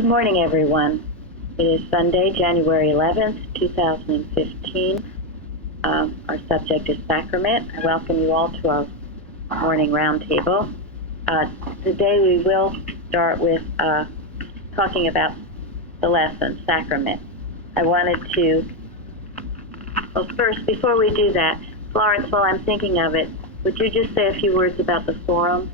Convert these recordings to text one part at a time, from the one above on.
Good morning, everyone. It is Sunday, January 11th, 2015. Our subject is sacrament. I welcome you all to our morning roundtable. Today we will start with talking about the lesson, sacrament. I wanted to, well, first, before we do that, Florence, while I'm thinking of it, would you just say a few words about the forum?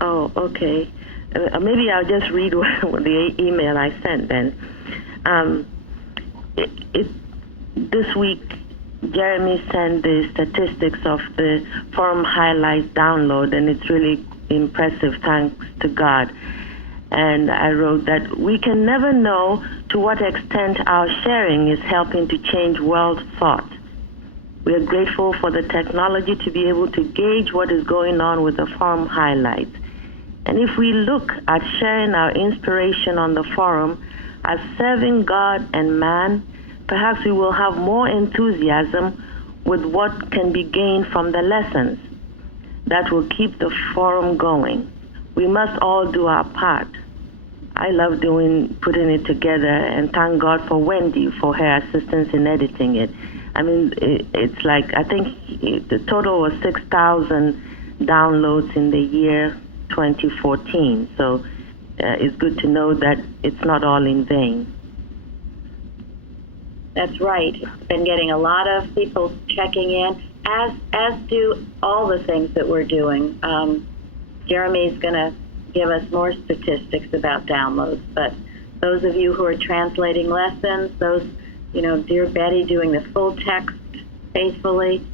Oh, okay. Maybe I'll just read the email I sent then. This week, Jeremy sent the statistics of the forum highlights download, and it's really impressive, thanks to God. And I wrote that we can never know to what extent our sharing is helping to change world thought. We are grateful for the technology to be able to gauge what is going on with the forum highlights. And if we look at sharing our inspiration on the forum as serving God and man, perhaps we will have more enthusiasm with what can be gained from the lessons that will keep the forum going. We must all do our part. I love putting it together, and thank God for Wendy for her assistance in editing it. I mean, it's like, I think the total was 6,000 downloads in the year 2014. So it's good to know that it's not all in vain. That's right. It's been getting a lot of people checking in, as do all the things that we're doing. Jeremy's going to give us more statistics about downloads, but those of you who are translating lessons, those, dear Betty doing the full text faithfully,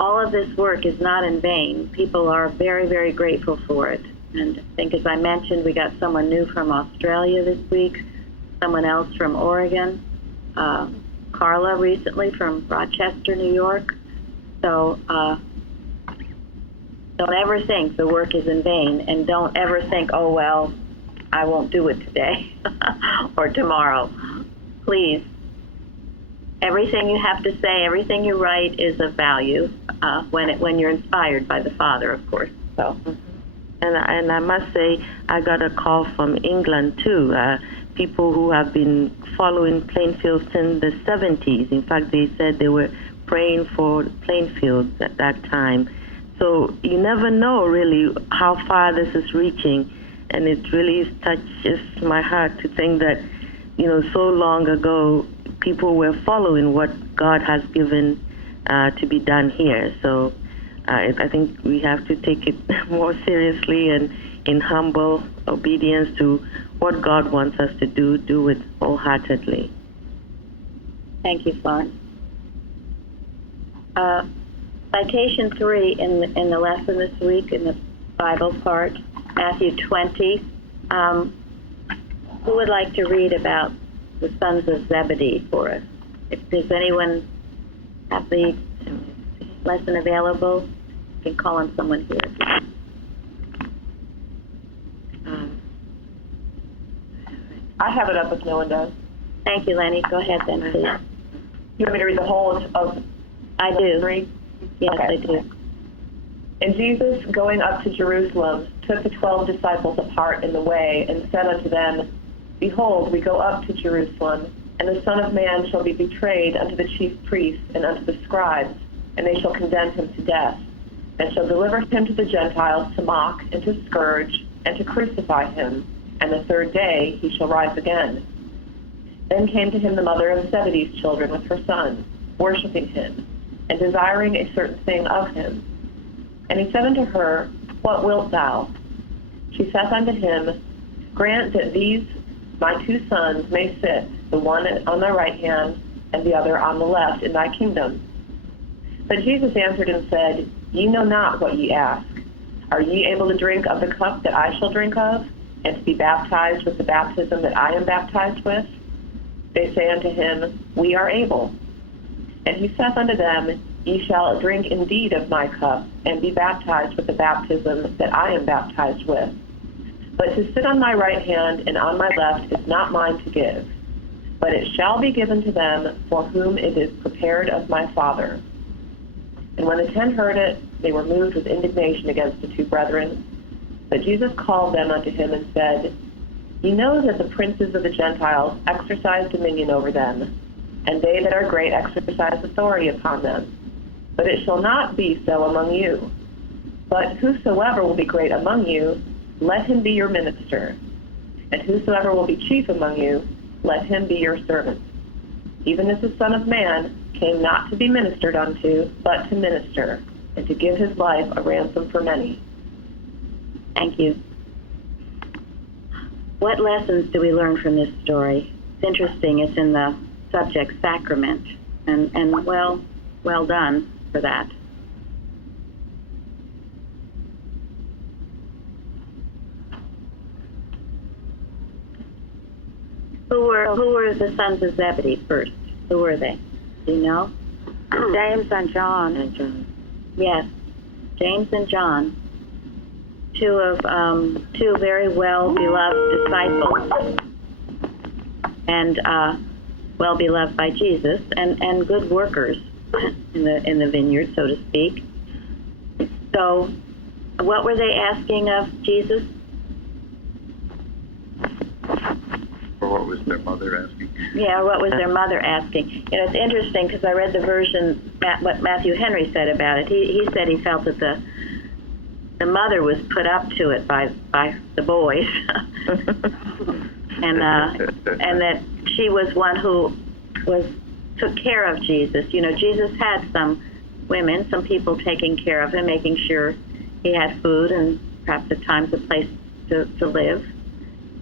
all of this work is not in vain. People are very, very grateful for it. And I think, as I mentioned, we got someone new from Australia this week, someone else from Oregon, Carla recently from Rochester, New York. So don't ever think the work is in vain, and don't ever think, oh, well, I won't do it today or tomorrow. Please, everything you have to say, everything you write is of value when you're inspired by the Father, of course. So. And I must say, I got a call from England, too. People who have been following Plainfield since the 70s. In fact, they said they were praying for Plainfield at that time. So you never know, really, how far this is reaching. And it really touches my heart to think that, so long ago, people were following what God has given to be done here. So I think we have to take it more seriously and in humble obedience to what God wants us to do it wholeheartedly. Thank you, Florence. Citation 3 in the lesson this week, in the Bible part, Matthew 20. Who would like to read about the sons of Zebedee for us? Does anyone have the lesson available? You can call on someone here. I have it up if no one does. Thank you, Lenny. Go ahead then, please. You want me to read the whole of I do. 3? Yes, okay. I do. And Jesus, going up to Jerusalem, took the 12 disciples apart in the way, and said unto them, Behold, we go up to Jerusalem, and the Son of Man shall be betrayed unto the chief priests and unto the scribes, and they shall condemn him to death, and shall deliver him to the Gentiles to mock, and to scourge, and to crucify him, and the third day he shall rise again. Then came to him the mother of Zebedee's children with her sons, worshiping him, and desiring a certain thing of him. And he said unto her, What wilt thou? She saith unto him, Grant that these my 2 sons may sit, the one on thy right hand, and the other on the left, in thy kingdom. But Jesus answered and said, Ye know not what ye ask. Are ye able to drink of the cup that I shall drink of, and to be baptized with the baptism that I am baptized with? They say unto him, We are able. And he saith unto them, Ye shall drink indeed of my cup, and be baptized with the baptism that I am baptized with. But to sit on my right hand and on my left is not mine to give, but it shall be given to them for whom it is prepared of my Father. And when the 10 heard it, they were moved with indignation against the 2 brethren. But Jesus called them unto him and said, You know that the princes of the Gentiles exercise dominion over them, and they that are great exercise authority upon them. But it shall not be so among you. But whosoever will be great among you, let him be your minister. And whosoever will be chief among you, let him be your servant. Even as the Son of Man came not to be ministered unto, but to minister, and to give his life a ransom for many. Thank you. What lessons do we learn from this story? It's interesting. It's in the subject sacrament, and well done for that. Who were the sons of Zebedee first? Who were they? Do you know? James and John. Yes, James and John. Two very well beloved disciples, and well beloved by Jesus, and good workers in the vineyard, so to speak. So, what were they asking of Jesus? Or what was their mother asking? Yeah, what was their mother asking? You know, it's interesting because I read the version, what Matthew Henry said about it. He said he felt that the mother was put up to it by the boys, and that she was one who took care of Jesus. You know, Jesus had some women, some people taking care of him, making sure he had food and perhaps at times a place to live,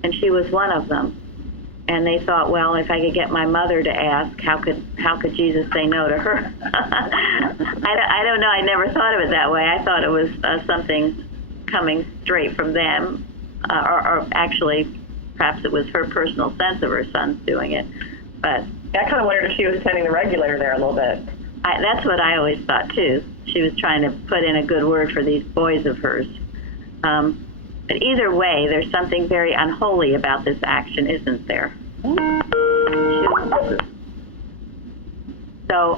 and she was one of them. And they thought, well, if I could get my mother to ask, how could Jesus say no to her? I don't know. I never thought of it that way. I thought it was something coming straight from them, or actually, perhaps it was her personal sense of her sons doing it. But I kind of wondered if she was sending the regulator there a little bit. That's what I always thought too. She was trying to put in a good word for these boys of hers. But either way, there's something very unholy about this action, isn't there? So,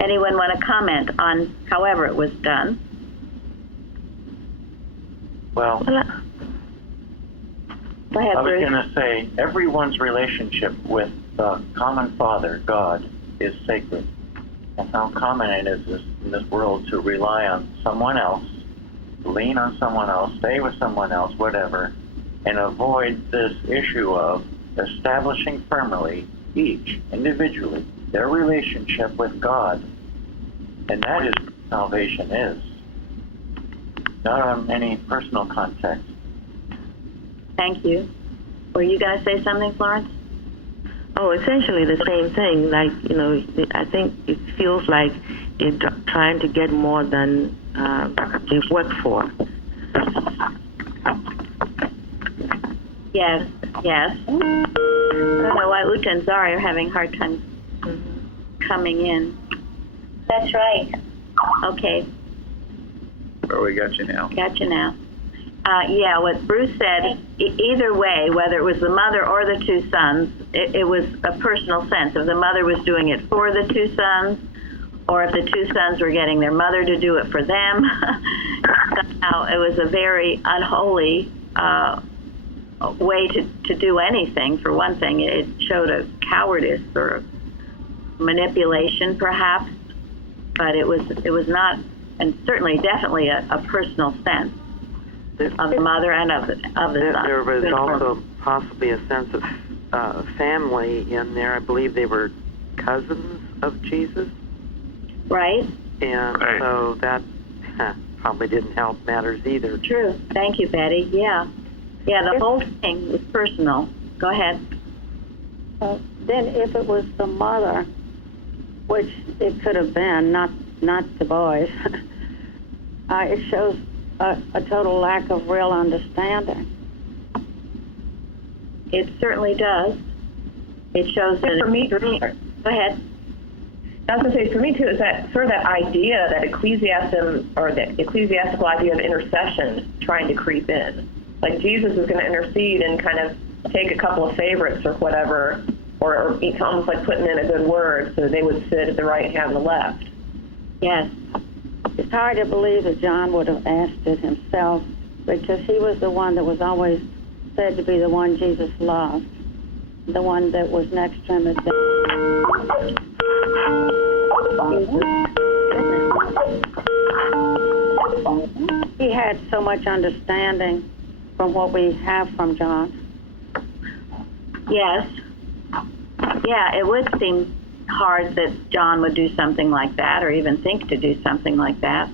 anyone want to comment on however it was done? Well, Go ahead, I was Bruce. going to say everyone's relationship with the common Father, God, is sacred. And how common it is in this world to rely on someone else, lean on someone else, stay with someone else, whatever, and avoid this issue of establishing firmly, each individually, their relationship with God. And that is what salvation is. Not on any personal context. Thank you. Were you going to say something, Florence? Oh, essentially the same thing. Like, you know, I think it feels like they're trying to get more than they've worked for. Yes. I don't know why Uta and Zari are having a hard time coming in. That's right. Okay, Oh, we got you now. gotcha now. Yeah, what Bruce said, either way, whether it was the mother or the two sons, it was a personal sense. If the mother was doing it for the two sons, or if the two sons were getting their mother to do it for them, somehow it was a very unholy way to do anything. For one thing, it showed a cowardice or manipulation, perhaps, but it was not, and certainly definitely a personal sense of the mother and of the son. There was also possibly a sense of family in there. I believe they were cousins of Jesus. Right? And Right. so that probably didn't help matters either. True. Thank you, Betty. Yeah, the whole thing was personal. Go ahead. Then if it was the mother, which it could have been, not the boys, it shows a total lack of real understanding. It certainly does. It shows that. For me, Go ahead. I was going to say, for me too, is that sort of that idea, that ecclesiastical idea of intercession trying to creep in. Like Jesus is going to intercede and kind of take a couple of favorites or whatever, or it's almost like putting in a good word so that they would sit at the right hand and the left. Yes. It's hard to believe that John would have asked it himself, because he was the one that was always said to be the one Jesus loved, the one that was next to him at He had so much understanding from what we have from John. Yes. Yeah, it would seem hard that John would do something like that, or even think to do something like that.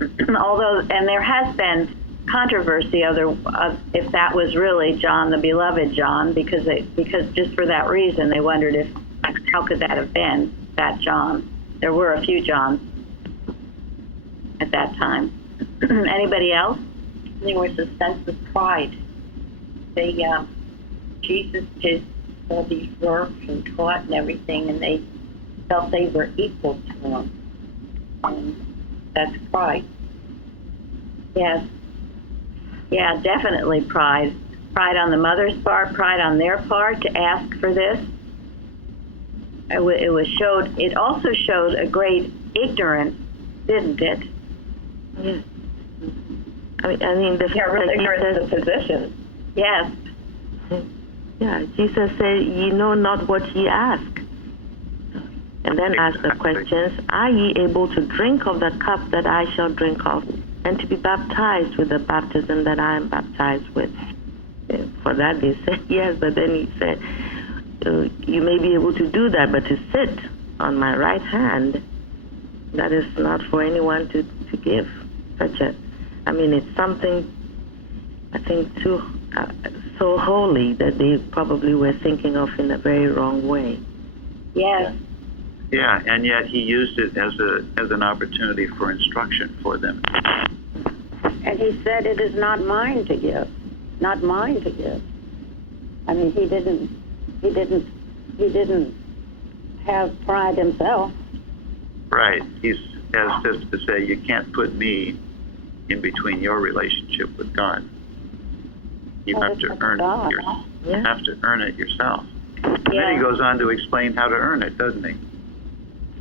Although, and there has been controversy of if that was really John, the beloved John, because just for that reason they wondered how could that have been that John. There were a few Johns at that time. Anybody else? There was a sense of pride. Jesus did all these works and taught and everything, and they felt they were equal to him. And that's pride. Yes. Yeah, definitely pride. Pride on the mother's part, pride on their part to ask for this. It also showed a great ignorance, didn't it? Yes. I mean, real ignorance of the position. Yes. Yeah, Jesus said, "Ye know not what ye ask." And then asked the questions, "Are ye able to drink of the cup that I shall drink of, and to be baptized with the baptism that I am baptized with?" For that they said yes, but then he said, "You may be able to do that, but to sit on my right hand, that is not for anyone to give such a." I mean, it's something, I think, too so holy that they probably were thinking of in a very wrong way. Yes. Yeah, and yet he used it as an opportunity for instruction for them. And he said, "It is not mine to give, not mine to give." I mean, he didn't have pride himself. Right. He's as just to say, you can't put me in between your relationship with God. You have to earn it. You have to earn it yourself. And then he goes on to explain how to earn it, doesn't he?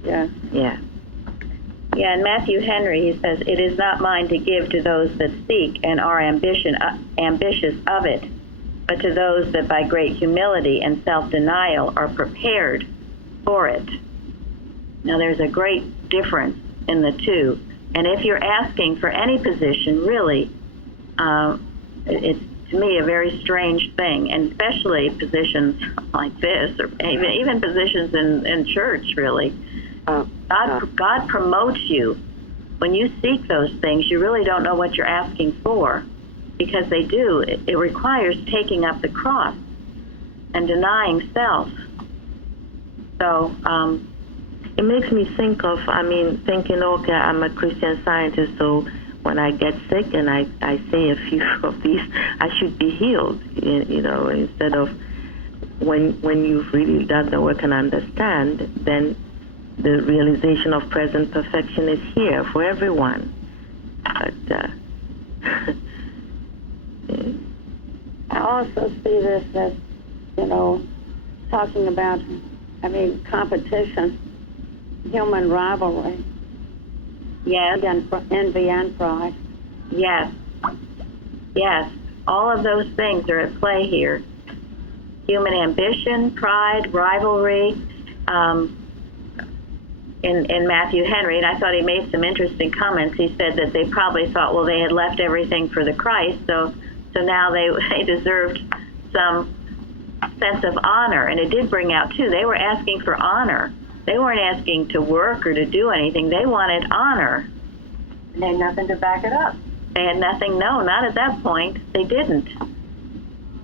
Yeah. Yeah. Yeah, in Matthew Henry, he says, "It is not mine to give to those that seek and are ambitious of it, but to those that by great humility and self-denial are prepared for it." Now, there's a great difference in the two. And if you're asking for any position, really, it's, to me, a very strange thing, and especially positions like this, or even positions in church, really. God promotes you. When you seek those things, you really don't know what you're asking for, because they do. It requires taking up the cross and denying self. So it makes me think of, thinking, okay, I'm a Christian Scientist, so when I get sick and I say a few of these, I should be healed, instead of when you've really done the work and understand, then the realization of present perfection is here for everyone. But I also see this as, talking about, competition, human rivalry. yes, Envy and pride. yes, yes. All of those things are at play here. Human ambition, pride, rivalry. In Matthew Henry, and I thought he made some interesting comments. He said that they probably thought, well, they had left everything for the Christ, so now they deserved some sense of honor. And it did bring out, too, they were asking for honor. They weren't asking to work or to do anything. They wanted honor. And they had nothing to back it up. They had nothing, no, not at that point. They didn't.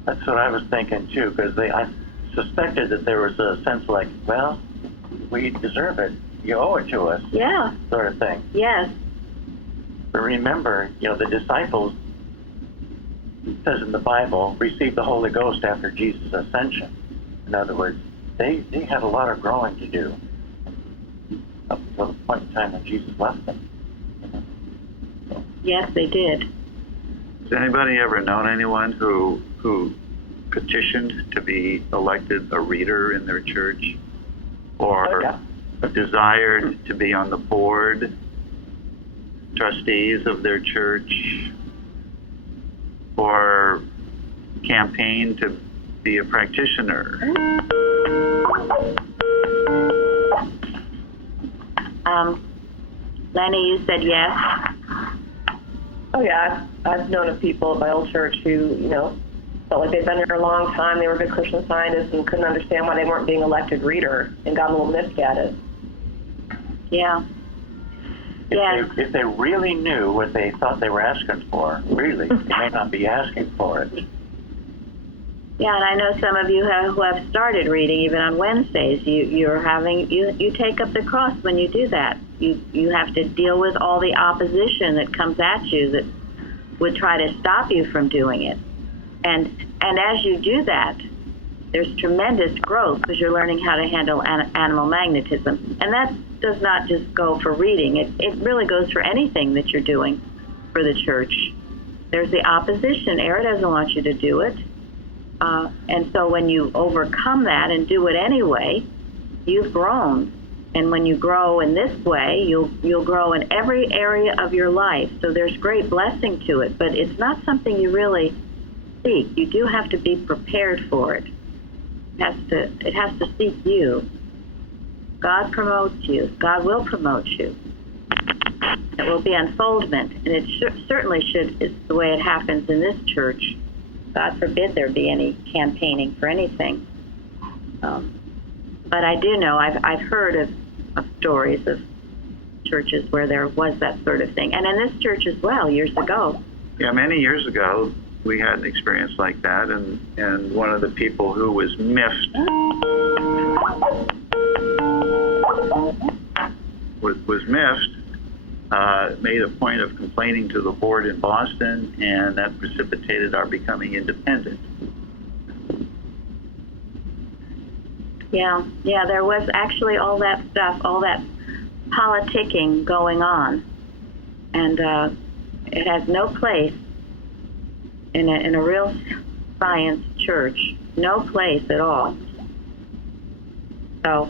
That's what I was thinking, too, because I suspected that there was a sense like, well, we deserve it. You owe it to us. Yeah. Sort of thing. Yes. But remember, the disciples, it says in the Bible, received the Holy Ghost after Jesus' ascension. In other words, they had a lot of growing to do up until the point in time when Jesus left them. Yes, they did. Has anybody ever known anyone who petitioned to be elected a reader in their church, or desired to be on the board, trustees of their church, or campaign to be a practitioner? Lenny, you said yes. Oh yeah, I've known of people at my old church who, felt like they'd been there a long time. They were good Christian Scientists and couldn't understand why they weren't being elected reader and got a little miffed at it. Yeah. If they really knew what they thought they were asking for, really, they may not be asking for it. Yeah, and I know some of you who have started reading even on Wednesdays. You take up the cross when you do that. You have to deal with all the opposition that comes at you that would try to stop you from doing it. And as you do that, there's tremendous growth because you're learning how to handle animal magnetism. And that does not just go for reading. It really goes for anything that you're doing for the church. There's the opposition. Era doesn't want you to do it. And so when you overcome that and do it anyway, you've grown. And when you grow in this way, you'll grow in every area of your life. So there's great blessing to it, but it's not something you really seek. You do have to be prepared for it. It has to seek you. God promotes you. God will promote you. It will be unfoldment, and it certainly should. It's the way it happens in this church. God forbid there be any campaigning for anything. But I do know I've heard of stories of churches where there was that sort of thing, and in this church as well years ago. Yeah, many years ago we had an experience like that, and one of the people who was miffed made a point of complaining to the board in Boston, and that precipitated our becoming independent. Yeah, there was actually all that stuff, all that politicking going on, and it has no place in a real science church, no place at all. So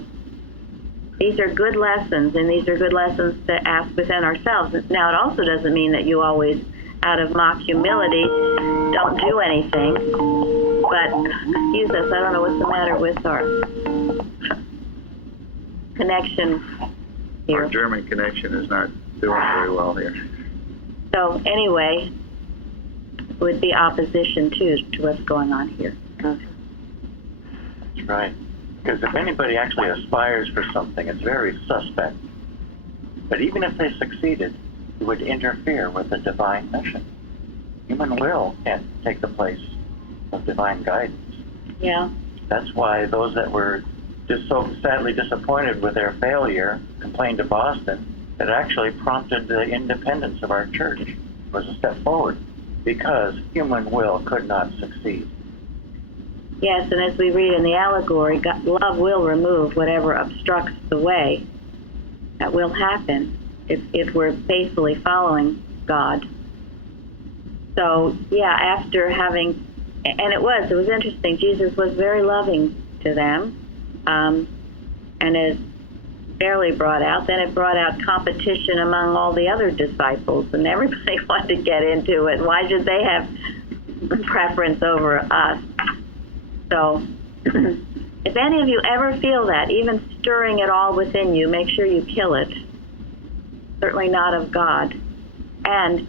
these are good lessons, and these are good lessons to ask within ourselves. Now, it also doesn't mean that you always, out of mock humility, don't do anything. But, excuse us, I don't know what's the matter with our connection here. Our German connection is not doing very well here. So, anyway, it would be opposition, too, to what's going on here. That's right. Because if anybody actually aspires for something, it's very suspect. But even if they succeeded, it would interfere with the divine mission. Human will can't take the place of divine guidance. Yeah. That's why those that were just so sadly disappointed with their failure complained to Boston. It actually prompted the independence of our church. It was a step forward because human will could not succeed. Yes, and as we read in the allegory, love will remove whatever obstructs the way. That will happen if we're faithfully following God. So, yeah, after having, and it was interesting, Jesus was very loving to them, and as barely brought out, then it brought out competition among all the other disciples, and everybody wanted to get into it. Why should they have preference over us? So, if any of you ever feel that, even stirring it all within you, make sure you kill it. Certainly not of God. And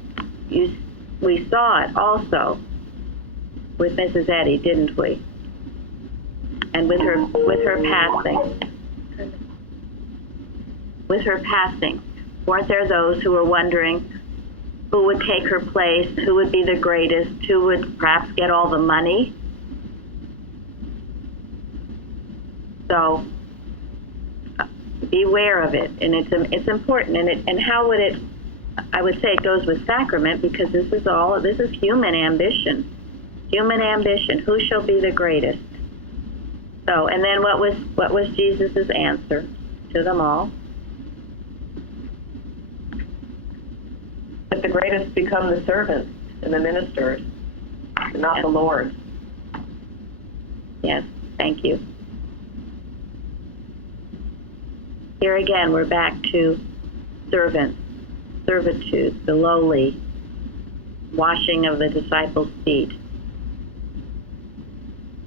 we saw it also with Mrs. Eddy, didn't we? And with her passing. With her passing, weren't there those who were wondering who would take her place, who would be the greatest, who would perhaps get all the money? So beware of it, and it's important. And how would it? I would say it goes with sacrament, because this is human ambition. Human ambition. Who shall be the greatest? So, and then what was Jesus' answer to them all? But the greatest become the servants and the ministers, and not the Lord. Yes, thank you. Here again, we're back to servants, servitude, the lowly, washing of the disciples' feet.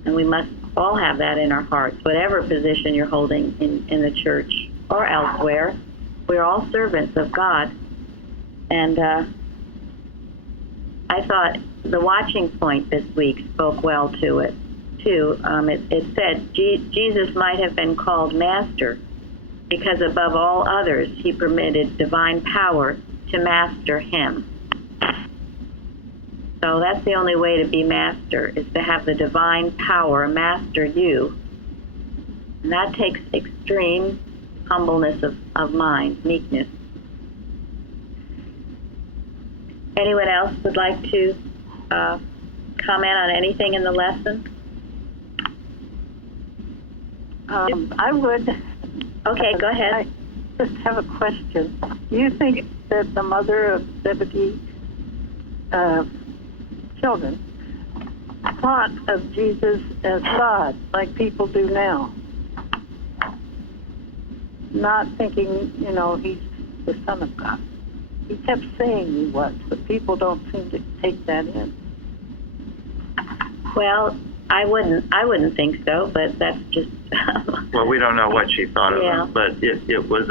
And we must all have that in our hearts, whatever position you're holding in the church or elsewhere. We're all servants of God. And I thought the watching point this week spoke well to it, too. It said Jesus might have been called Master because above all others he permitted divine power to master him. So that's the only way to be master, is to have the divine power master you. And that takes extreme humbleness of mind, meekness. Anyone else would like to comment on anything in the lesson? I would. Okay, go ahead. I just have a question. Do you think that the mother of 70 children thought of Jesus as God, like people do now? Not thinking, he's the Son of God. He kept saying he was, but people don't seem to take that in. Well, I wouldn't think so, but that's just. Well, we don't know what she thought of Yeah. him, but it was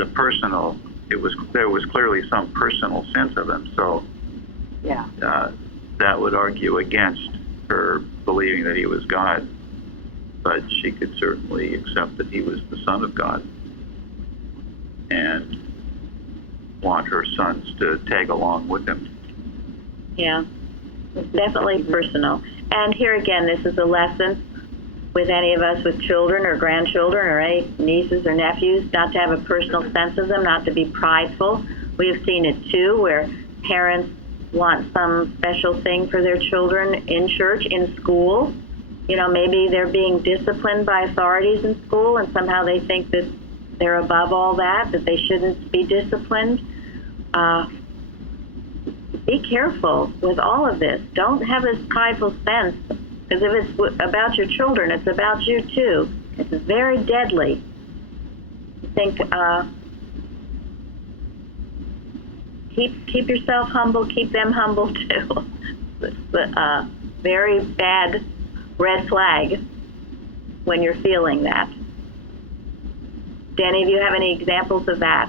there was clearly some personal sense of him. So Yeah. that would argue against her believing that he was God, but she could certainly accept that he was the Son of God and want her sons to tag along with him. Yeah, it's definitely personal. And here again, this is a lesson with any of us with children or grandchildren or any nieces or nephews, not to have a personal sense of them, not to be prideful. We have seen it too, where parents want some special thing for their children in church, in school. Maybe they're being disciplined by authorities in school, and somehow they think that they're above all that they shouldn't be disciplined. Be careful with all of this. Don't have this prideful sense, because if it's about your children, it's about you too. It's very deadly. I think keep yourself humble, keep them humble too. It's a very bad red flag when you're feeling that. Do any of you have any examples of that?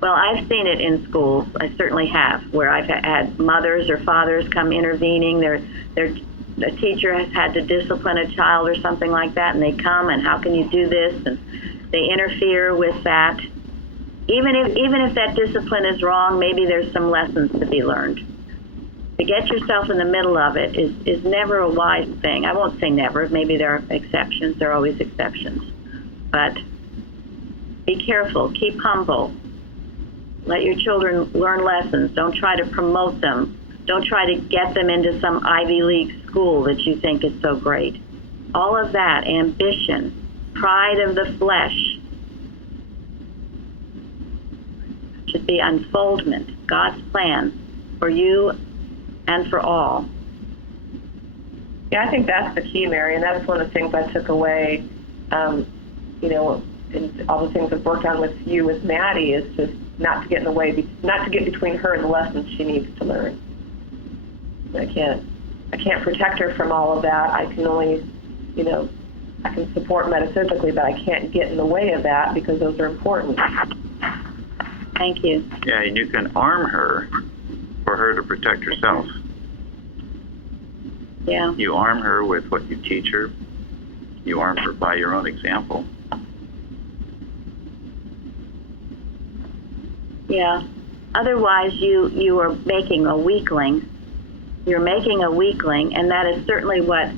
Well, I've seen it in schools. I certainly have, where I've had mothers or fathers come intervening. The teacher has had to discipline a child or something like that, and they come and how can you do this? And they interfere with that. Even if that discipline is wrong, maybe there's some lessons to be learned. To get yourself in the middle of it is never a wise thing. I won't say never. Maybe there are exceptions. There are always exceptions. But be careful. Keep humble. Let your children learn lessons. Don't try to promote them. Don't try to get them into some Ivy League school that you think is so great. All of that, ambition, pride of the flesh, should be unfoldment, God's plan for you and for all. Yeah, I think that's the key, Mary, and that's one of the things I took away, and all the things I've worked on with you, with Maddie, is just not to get in the way, not to get between her and the lessons she needs to learn. I can't protect her from all of that. I can only, I can support metaphysically, but I can't get in the way of that because those are important. Thank you. Yeah, and you can arm her for her to protect herself. Yeah. You arm her with what you teach her. You arm her by your own example. Yeah. Otherwise, you are making a weakling. You're making a weakling, and that is certainly what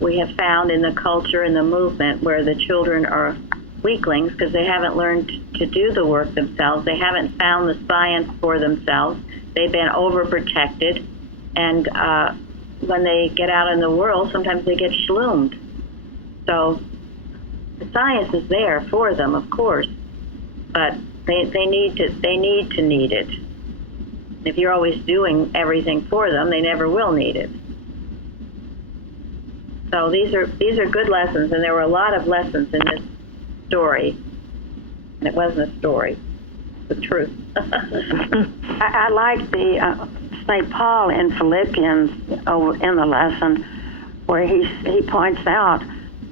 we have found in the culture and the movement, where the children are weaklings because they haven't learned to do the work themselves. They haven't found the science for themselves. They've been overprotected, and when they get out in the world, sometimes they get shloomed. So the science is there for them, of course, but they need it. If you're always doing everything for them, they never will need it. So these are good lessons, and there were a lot of lessons in this story. And it wasn't a story, it's the truth. I like the St. Paul in Philippians over in the lesson where he points out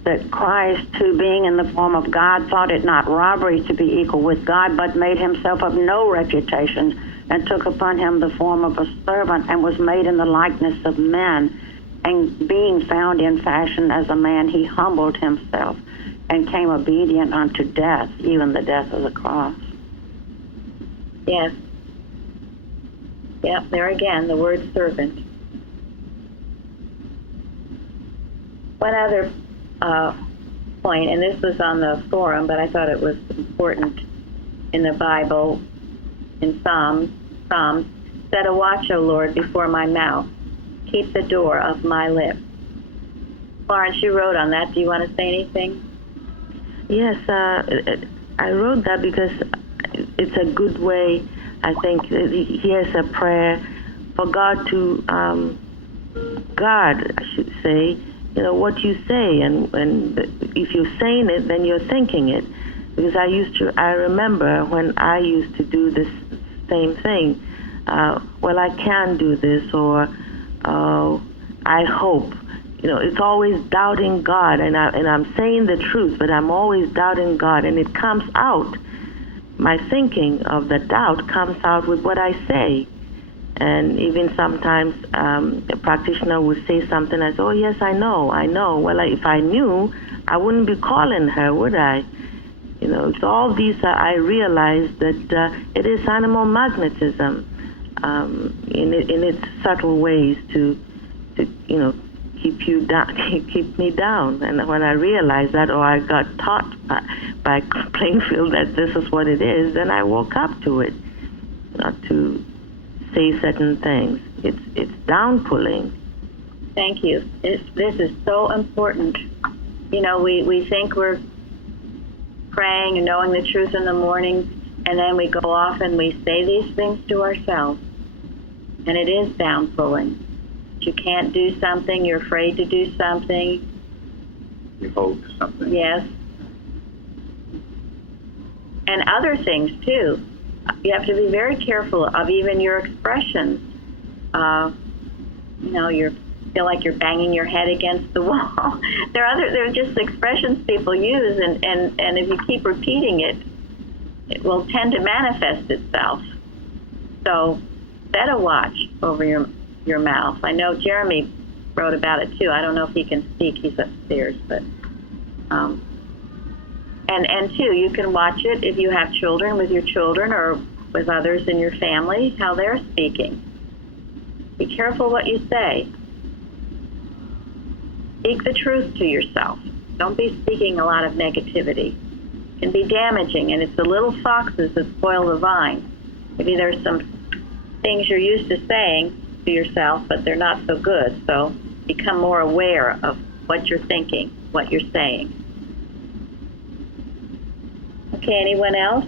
that Christ, who being in the form of God, thought it not robbery to be equal with God, but made himself of no reputation, and took upon him the form of a servant, and was made in the likeness of men. And being found in fashion as a man, he humbled himself, and came obedient unto death, even the death of the cross. Yes. Yep, there again, the word servant. One other point, and this was on the forum, but I thought it was important in the Bible, in Psalms, set a watch, O Lord, before my mouth. Keep the door of my lips. Florence, you wrote on that. Do you want to say anything? Yes, I wrote that because it's a good way, I think. Here's a prayer for God to guard, I should say, what you say, and if you're saying it, then you're thinking it. Because I remember when I used to do this same thing. Well, I can do this, or I hope. It's always doubting God, and I'm saying the truth, but I'm always doubting God, and it comes out. My thinking of the doubt comes out with what I say. And even sometimes a practitioner would say something, I say, oh, yes, I know. Well, if I knew, I wouldn't be calling her, would I? So all these, I realized that it is animal magnetism in its subtle ways to keep you down, keep me down. And when I realized that, or I got taught by Plainfield that this is what it is, then I woke up to it, not to say certain things. It's down pulling. Thank you. This is so important. We think we're praying and knowing the truth in the morning, and then we go off and we say these things to ourselves. And it is down pulling. You can't do something, you're afraid to do something. You hold something. Yes. And other things too. You have to be very careful of even your expressions. You feel like you're banging your head against the wall. There are just expressions people use, and if you keep repeating it, it will tend to manifest itself. So set a watch over your mouth. I know Jeremy wrote about it too. I don't know if he can speak. He's upstairs, but and too, you can watch it if you have children, with your children or with others in your family, how they're speaking. Be careful what you say. Speak the truth to yourself. Don't be speaking a lot of negativity. It can be damaging, and it's the little foxes that spoil the vine. Maybe there's some things you're used to saying to yourself, but they're not so good. So become more aware of what you're thinking, what you're saying. Okay, anyone else?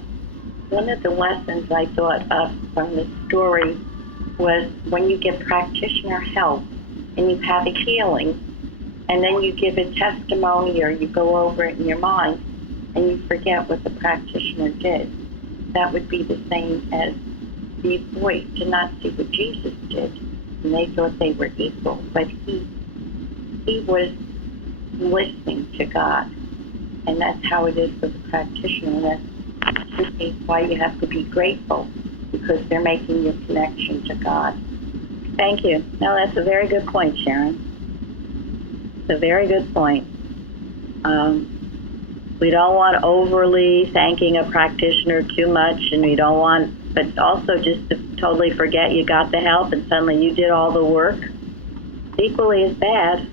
One of the lessons I thought of from the story was when you get practitioner help and you have a healing, and then you give a testimony or you go over it in your mind and you forget what the practitioner did. That would be the same as these boys did not see what Jesus did, and they thought they were equal, but he was listening to God, and that's how it is with the practitioner. And that's why you have to be grateful, because they're making your connection to God. Thank you. No, that's a very good point, Sharon. It's a very good point. We don't want overly thanking a practitioner too much, and we don't want, but also just to totally forget you got the help and suddenly you did all the work. It's equally as bad.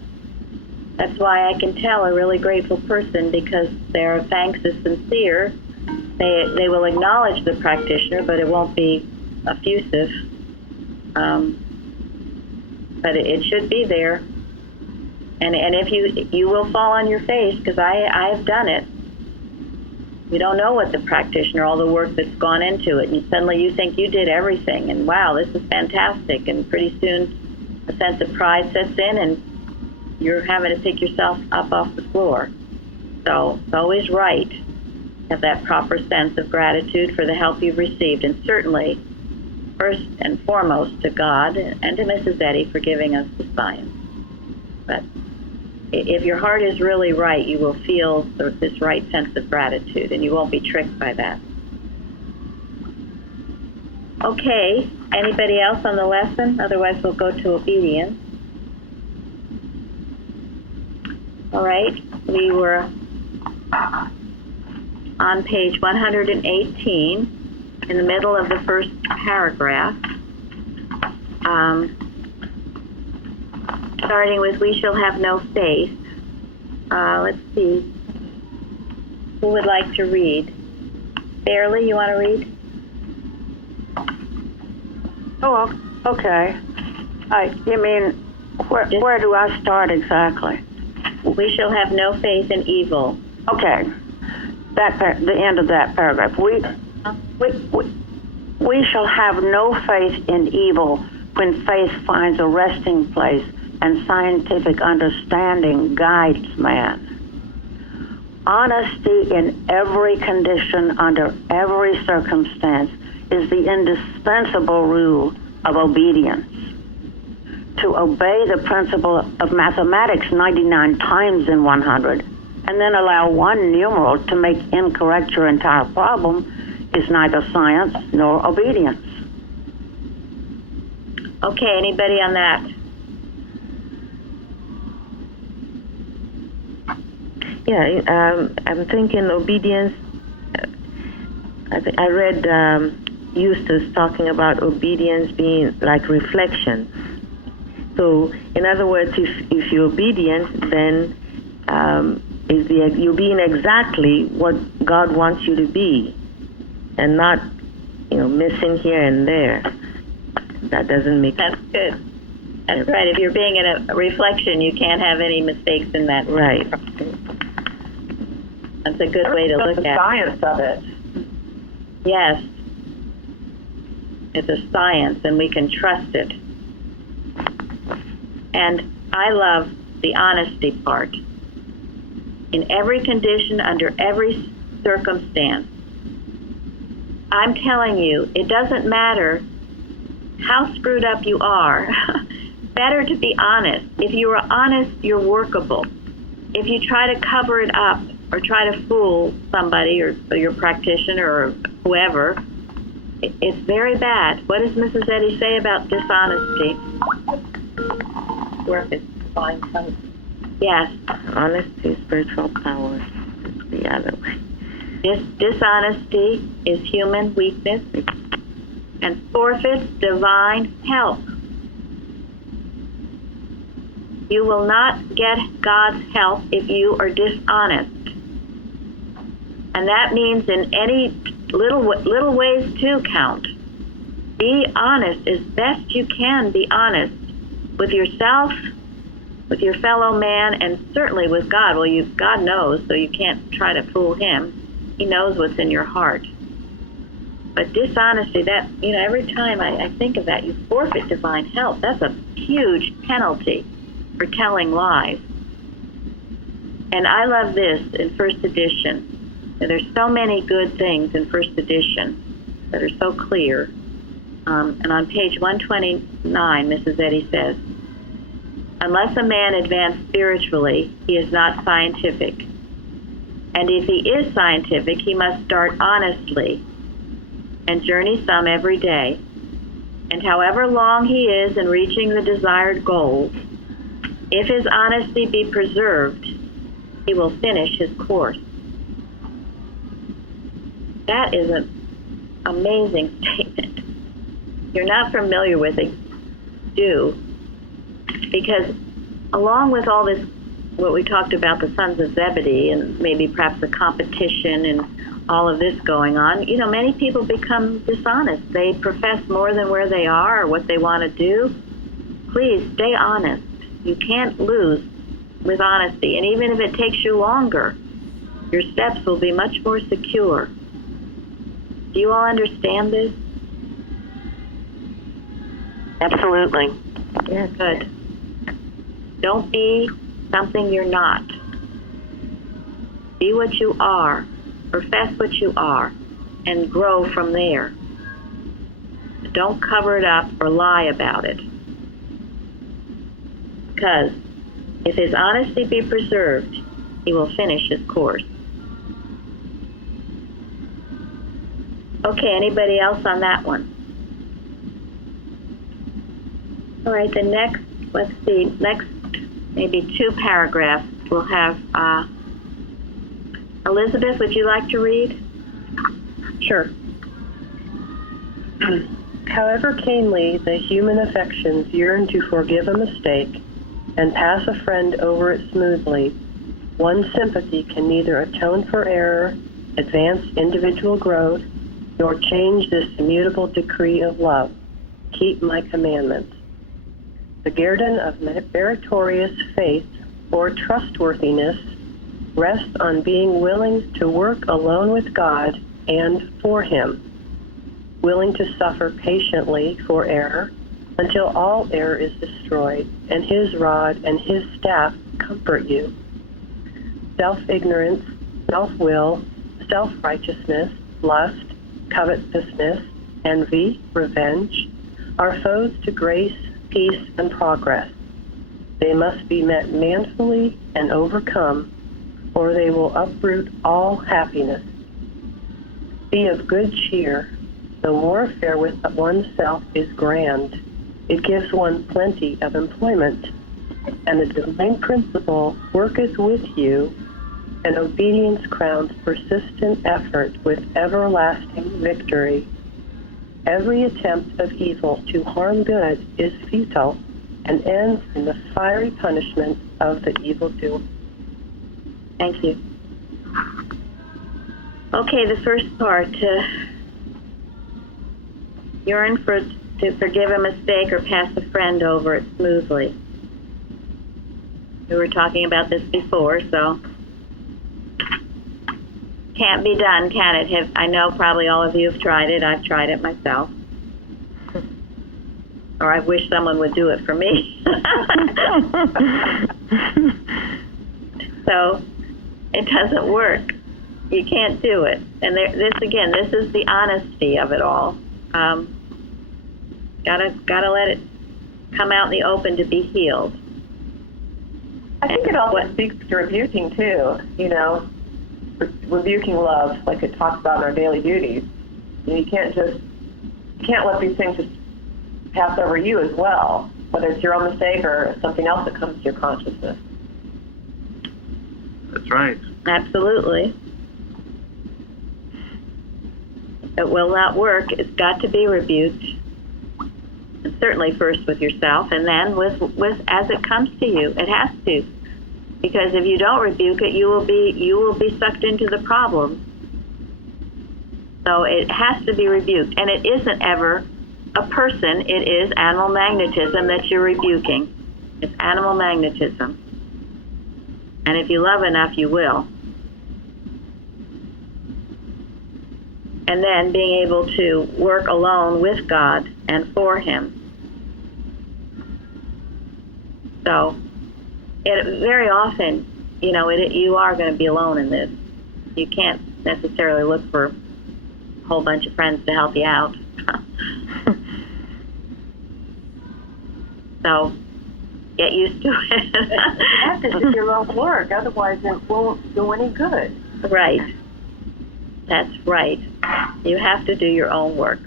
That's why I can tell a really grateful person, because their thanks is sincere. They will acknowledge the practitioner, but it won't be effusive. But it should be there. And if you will fall on your face, because I've done it. You don't know what the practitioner, all the work that's gone into it, and suddenly you think you did everything, and wow, this is fantastic, and pretty soon a sense of pride sets in, and you're having to pick yourself up off the floor. So it's always right have that proper sense of gratitude for the help you've received, and certainly, first and foremost, to God and to Mrs. Eddy for giving us the science. But if your heart is really right, you will feel this right sense of gratitude, and you won't be tricked by that. Okay, anybody else on the lesson? Otherwise, we'll go to obedience. All right, we were on page 118, in the middle of the first paragraph, starting with "we shall have no faith." Let's see, who would like to read? Fairly, you want to read? Oh, okay. You mean, where do I start exactly? We shall have no faith in evil. Okay, the end of that paragraph. We shall have no faith in evil when faith finds a resting place and scientific understanding guides man. Honesty in every condition, under every circumstance, is the indispensable rule of obedience. To obey the principle of mathematics 99 times in 100 and then allow one numeral to make incorrect your entire problem is neither science nor obedience. Okay, anybody on that? Yeah, I'm thinking obedience. I read Eustace talking about obedience being like reflection. So, in other words, if you're obedient, then you're being exactly what God wants you to be, and not, missing here and there. That doesn't make sense. That's good. That's right. If you're being in a reflection, you can't have any mistakes in that. Right. That's a good way to look at it. The science of it. Yes. It's a science, and we can trust it. And I love the honesty part. In every condition, under every circumstance. I'm telling you, it doesn't matter how screwed up you are. Better to be honest. If you are honest, you're workable. If you try to cover it up or try to fool somebody or your practitioner or whoever, it's very bad. What does Mrs. Eddy say about dishonesty? Work is divine power. Yes. Honesty, spiritual power. It's the other way. Dishonesty is human weakness and forfeits divine help. You will not get God's help if you are dishonest. And that means in any little ways too count. Be honest as best you can. Be honest with yourself, with your fellow man, and certainly with God. Well, God knows, so you can't try to fool him. He knows what's in your heart. But dishonesty, that, every time I think of that, you forfeit divine help. That's a huge penalty for telling lies. And I love this in first edition. There's so many good things in first edition that are so clear. And on page 129, Mrs. Eddy says, unless a man advance spiritually, he is not scientific. And if he is scientific, he must start honestly and journey some every day. And however long he is in reaching the desired goals, if his honesty be preserved, he will finish his course. That is an amazing statement. If you're not familiar with it, do. Because along with all this, what we talked about, the sons of Zebedee, and maybe perhaps the competition and all of this going on, many people become dishonest. They profess more than where they are or what they want to do. Please stay honest. You can't lose with honesty. And even if it takes you longer, your steps will be much more secure. Do you all understand this? Absolutely. Yeah, good. Don't be something you're not. Be what you are. Profess what you are and grow from there. Don't cover it up or lie about it. Because if his honesty be preserved, he will finish his course. Okay, anybody else on that one? All right, the next, let's see, next maybe 2 paragraphs we'll have, Elizabeth, would you like to read? Sure. However keenly the human affections yearn to forgive a mistake and pass a friend over it smoothly, one's sympathy can neither atone for error, advance individual growth, nor change this immutable decree of love. Keep my commandments. The guerdon of meritorious faith or trustworthiness rests on being willing to work alone with God and for Him, willing to suffer patiently for error until all error is destroyed and His rod and His staff comfort you. Self-ignorance, self-will, self-righteousness, lust, covetousness, envy, revenge are foes to grace, peace, and progress. They must be met manfully and overcome, or they will uproot all happiness. Be of good cheer. The warfare with oneself is grand. It gives one plenty of employment, and the divine principle worketh with you, and obedience crowns persistent effort with everlasting victory. Every attempt of evil to harm good is futile and ends in the fiery punishment of the evildoer. Thank you. Okay, the first part, yearn to forgive a mistake or pass a friend over it smoothly. We were talking about this before, so can't be done, can it? I know probably all of you have tried it. I've tried it myself. Or I wish someone would do it for me. So it doesn't work. You can't do it. And this is the honesty of it all. Gotta let it come out in the open to be healed. I think it also speaks to rebuking too, rebuking love, like it talks about in our daily duties. You can't let these things just pass over you as well, whether it's your own mistake or something else that comes to your consciousness. That's right. Absolutely. It will not work. It's got to be rebuked. And certainly first with yourself, and then with as it comes to you. It has to. Because if you don't rebuke it, you will be sucked into the problem. So it has to be rebuked. And it isn't ever a person, it is animal magnetism that you're rebuking. It's animal magnetism. And if you love enough, you will. And then being able to work alone with God and for Him. So very often, you are going to be alone in this. You can't necessarily look for a whole bunch of friends to help you out. So get used to it. You have to do your own work, otherwise it won't do any good. Right. That's right. You have to do your own work.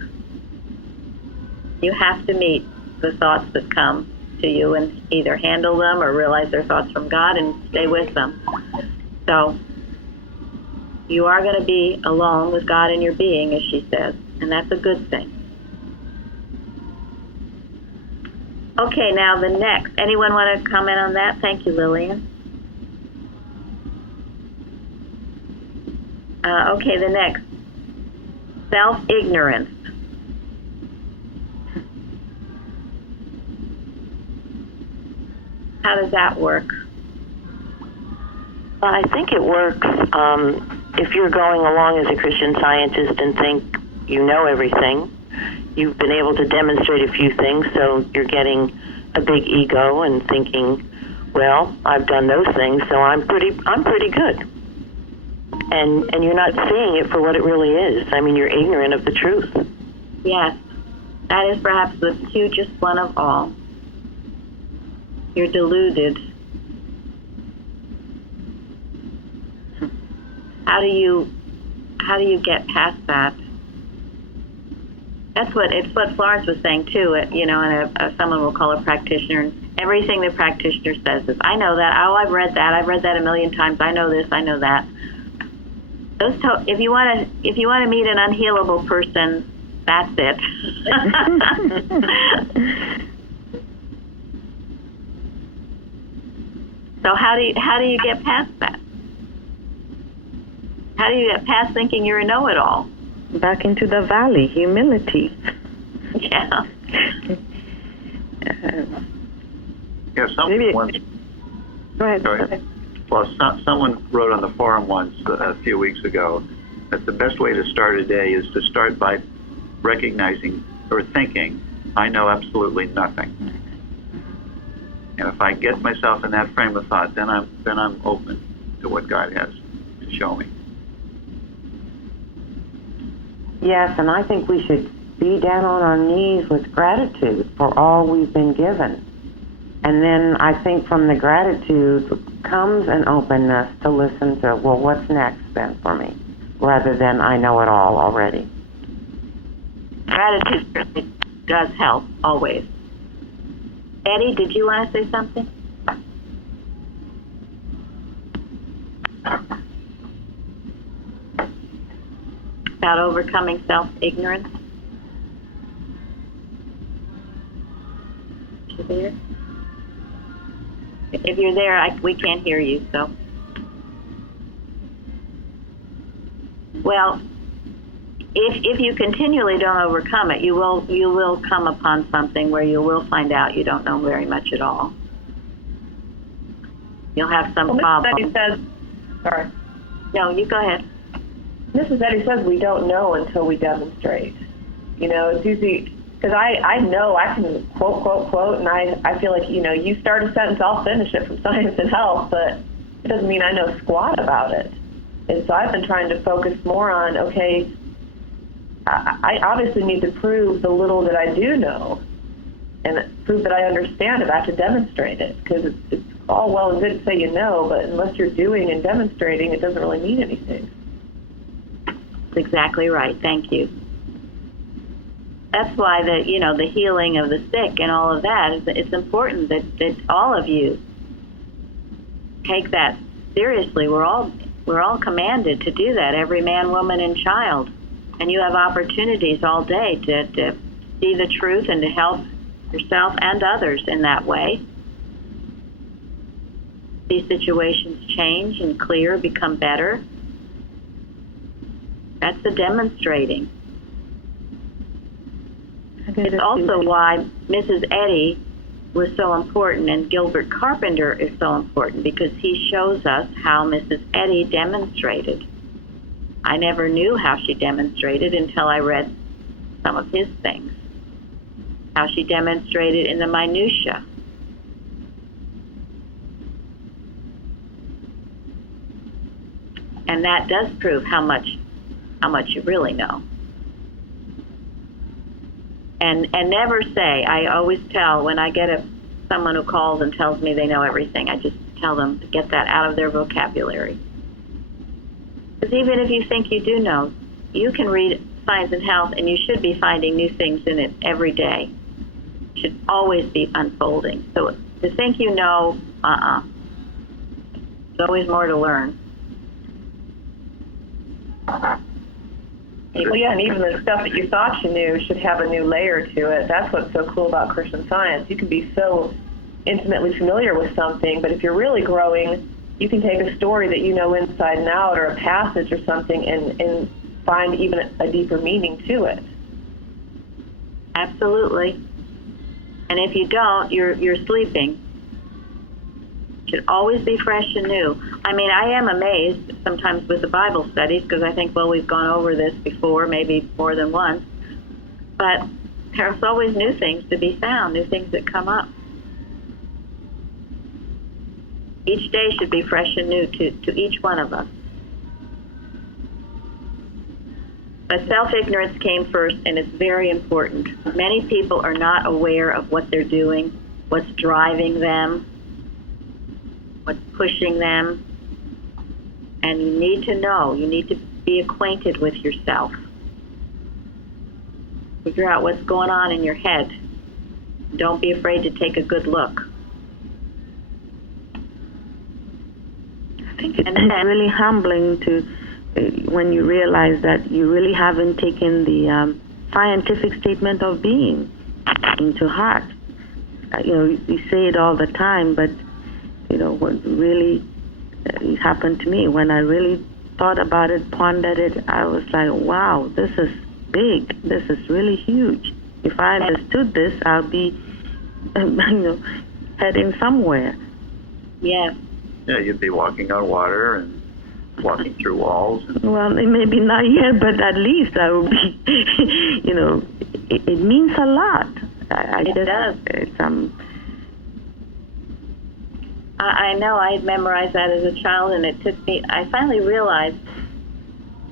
You have to meet the thoughts that come to you and either handle them or realize they're thoughts from God and stay with them. So you are going to be alone with God in your being, as she says, and that's a good thing. Okay, now the next. Anyone want to comment on that? Thank you, Lillian. Okay, the next. Self-ignorance. How does that work? Well, I think it works if you're going along as a Christian Scientist and think you know everything. You've been able to demonstrate a few things, so you're getting a big ego and thinking, well, I've done those things, so I'm pretty good. and you're not seeing it for what it really is. I mean, you're ignorant of the truth. Yes, that is perhaps the hugest one of all. You're deluded. How do you get past that? It's what Florence was saying too. And someone will call a practitioner, and everything the practitioner says is, "I know that. Oh, I've read that. I've read that a million times. I know this. I know that." If you want to meet an unhealable person, that's it. So how do you get past that? How do you get past thinking you're a know-it-all? Back into the valley, humility. Yeah. Yeah, someone once. Go ahead. Sorry. Well, someone wrote on the forum once a few weeks ago that the best way to start a day is to start by recognizing or thinking, I know absolutely nothing. And if I get myself in that frame of thought, then I'm open to what God has to show me. Yes, and I think we should be down on our knees with gratitude for all we've been given. And then I think from the gratitude comes an openness to listen to, well, what's next then for me, rather than I know it all already. Gratitude certainly does help, always. Eddie, did you want to say something? About overcoming self-ignorance? You there? If you're there, we can't hear you, so. Well, if you continually don't overcome it, you will come upon something where you will find out you don't know very much at all. You'll have some problem. Mrs. Eddie says, sorry. No, you go ahead. Mrs. Eddie says we don't know until we demonstrate. It's usually, because I know I can quote, and I feel like, you start a sentence, I'll finish it from Science and Health, but it doesn't mean I know squat about it. And so I've been trying to focus more on, okay, I obviously need to prove the little that I do know and prove that I understand it. I have to demonstrate it, because it's all well and good to say you know, but unless you're doing and demonstrating, it doesn't really mean anything. That's exactly right. Thank you. That's why the healing of the sick and all of that, it's important that all of you take that seriously. We're all commanded to do that, every man, woman, and child. And you have opportunities all day to see the truth and to help yourself and others in that way. These situations change and clear, become better. That's the demonstrating. It's also why Mrs. Eddy was so important and Gilbert Carpenter is so important, because he shows us how Mrs. Eddy demonstrated. I never knew how she demonstrated until I read some of his things, how she demonstrated in the minutia. And that does prove how much you really know. And never say, I always tell when I get someone who calls and tells me they know everything, I just tell them to get that out of their vocabulary. Because even if you think you do know, you can read Science and Health and you should be finding new things in it every day. It should always be unfolding. So to think you know, there's always more to learn. Well, yeah, and even the stuff that you thought you knew should have a new layer to it. That's what's so cool about Christian Science. You can be so intimately familiar with something, but if you're really growing, you can take a story that you know inside and out, or a passage or something, and find even a deeper meaning to it. Absolutely. And if you don't, you're sleeping. It should always be fresh and new. I mean, I am amazed sometimes with the Bible studies, because I think, well, we've gone over this before, maybe more than once, but there's always new things to be found, new things that come up. Each day should be fresh and new to each one of us. But self-ignorance came first, and it's very important. Many people are not aware of what they're doing, what's driving them, what's pushing them. And you need to know, you need to be acquainted with yourself. Figure out what's going on in your head. Don't be afraid to take a good look. I think it's really humbling to when you realize that you really haven't taken the scientific statement of being into heart. You say it all the time, but what really it happened to me when I really thought about it, pondered it. I was like, wow, this is big. This is really huge. If I understood this, I'll be, heading somewhere. Yeah. Yeah, you'd be walking on water and walking through walls. Well, maybe not yet, but at least I will be, it means a lot. It does. I know I had memorized that as a child, and it took me, I finally realized,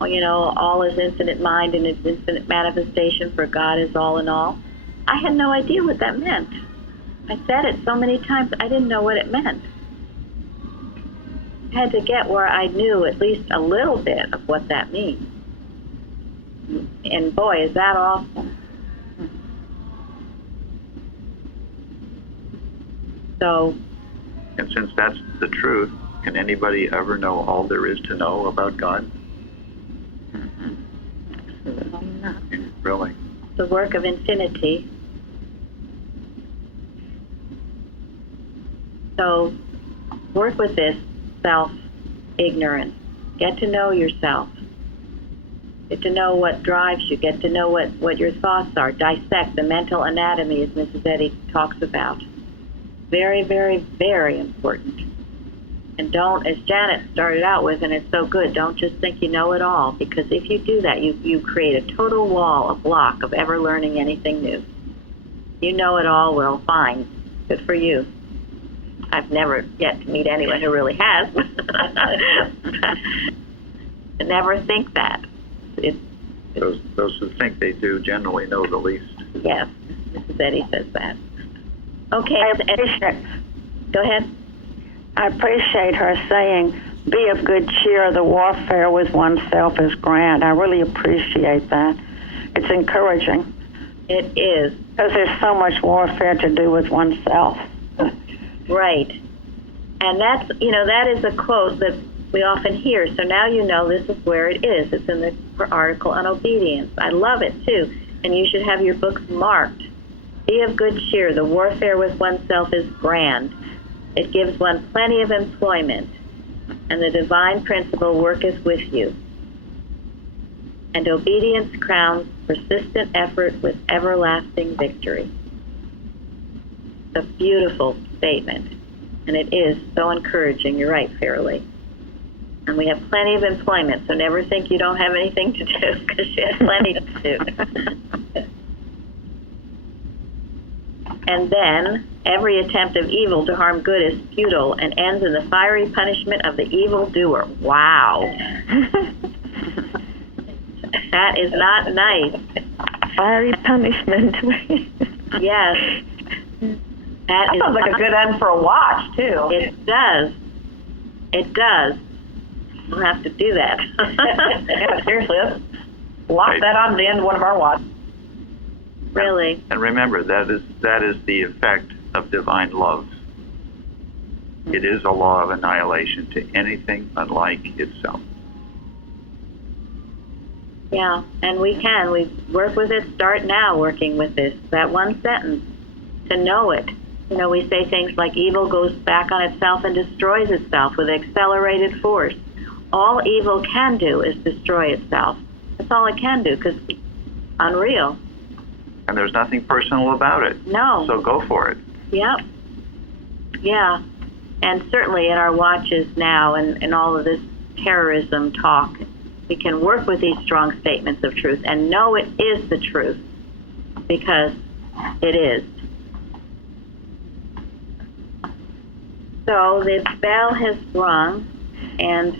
all is infinite mind and its infinite manifestation, for God is all in all. I had no idea what that meant. I said it so many times, I didn't know what it meant. I had to get where I knew at least a little bit of what that means. And boy, is that awesome. So. And since that's the truth, can anybody ever know all there is to know about God? Really? The work of infinity. So work with this self-ignorance. Get to know yourself. Get to know what drives you. Get to know what your thoughts are. Dissect the mental anatomy, as Mrs. Eddy talks about. Very, very, very important. And don't, as Janet started out with, and it's so good, don't just think you know it all, because if you do that, you create a total wall, a block of ever learning anything new. You know it all, well, fine. Good for you. I've never yet to meet anyone who really has. Never think that. Those who think they do generally know the least. Yes, Mrs. Eddy says that. Okay. I appreciate. Go ahead. I appreciate her saying, "Be of good cheer. The warfare with oneself is grand." I really appreciate that. It's encouraging. It is. Because there's so much warfare to do with oneself. Right. And that's, that is a quote that we often hear. So now you know this is where it is. It's in the article on obedience. I love it, too. And you should have your books marked. Be of good cheer. The warfare with oneself is grand. It gives one plenty of employment, and the divine principle worketh with you. And obedience crowns persistent effort with everlasting victory. It's a beautiful statement, and it is so encouraging. You're right, Fairly. And we have plenty of employment, so never think you don't have anything to do, because you have plenty to do. And then, every attempt of evil to harm good is futile and ends in the fiery punishment of the evildoer. Wow. That is not nice. Fiery punishment. Yes. That sounds like a good end for a watch, too. It does. It does. We'll have to do that. Yeah, seriously, let's lock that on the end of one of our watches. Really. And remember, that is the effect of divine love. It is a law of annihilation to anything unlike itself. Yeah, and we work with it. Start now working with this. That one sentence, to know it. We say things like evil goes back on itself and destroys itself with accelerated force. All evil can do is destroy itself. That's all it can do, because it's unreal. And there's nothing personal about it. No. So go for it. Yep. Yeah. And certainly in our watches now and all of this terrorism talk, we can work with these strong statements of truth and know it is the truth, because it is. So the bell has rung, and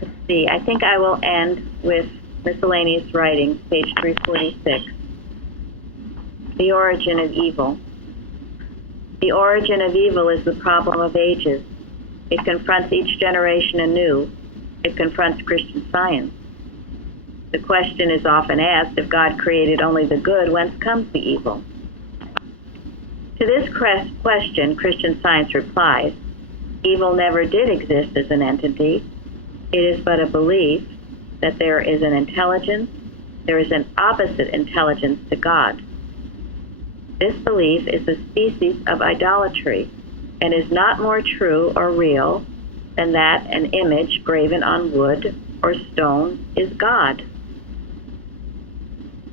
let's see, I think I will end with Miscellaneous Writings, page 346. The origin of evil. The origin of evil is the problem of ages. It confronts each generation anew. It confronts Christian science. The question is often asked, if God created only the good, whence comes the evil? To this question, Christian science replies, evil never did exist as an entity. It is but a belief that there is an intelligence, there is an opposite intelligence to God. This belief is a species of idolatry and is not more true or real than that an image graven on wood or stone is God.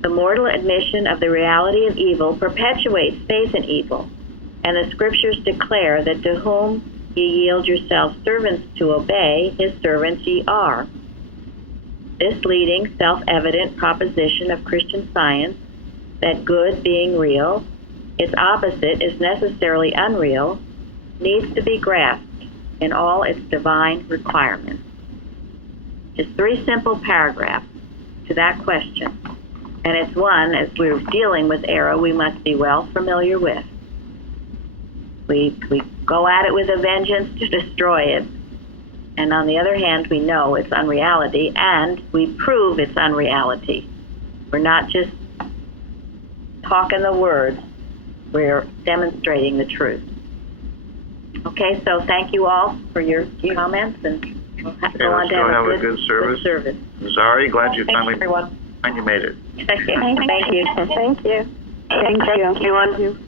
The mortal admission of the reality of evil perpetuates faith in evil, and the scriptures declare that to whom ye yield yourselves servants to obey, his servants ye are. This leading, self-evident proposition of Christian science, that good being real, its opposite is necessarily unreal, needs to be grasped in all its divine requirements. Just 3 simple paragraphs to that question. And it's one, as we're dealing with error, we must be well familiar with. We go at it with a vengeance to destroy it. And on the other hand, we know it's unreality, and we prove it's unreality. We're not just talking the words, we're demonstrating the truth. Okay, so thank you all for your comments, and we'll go on to have a good service. Zari, glad you Thanks, everyone. finally made it. Thank you. Thank you. Thank you. Thank you.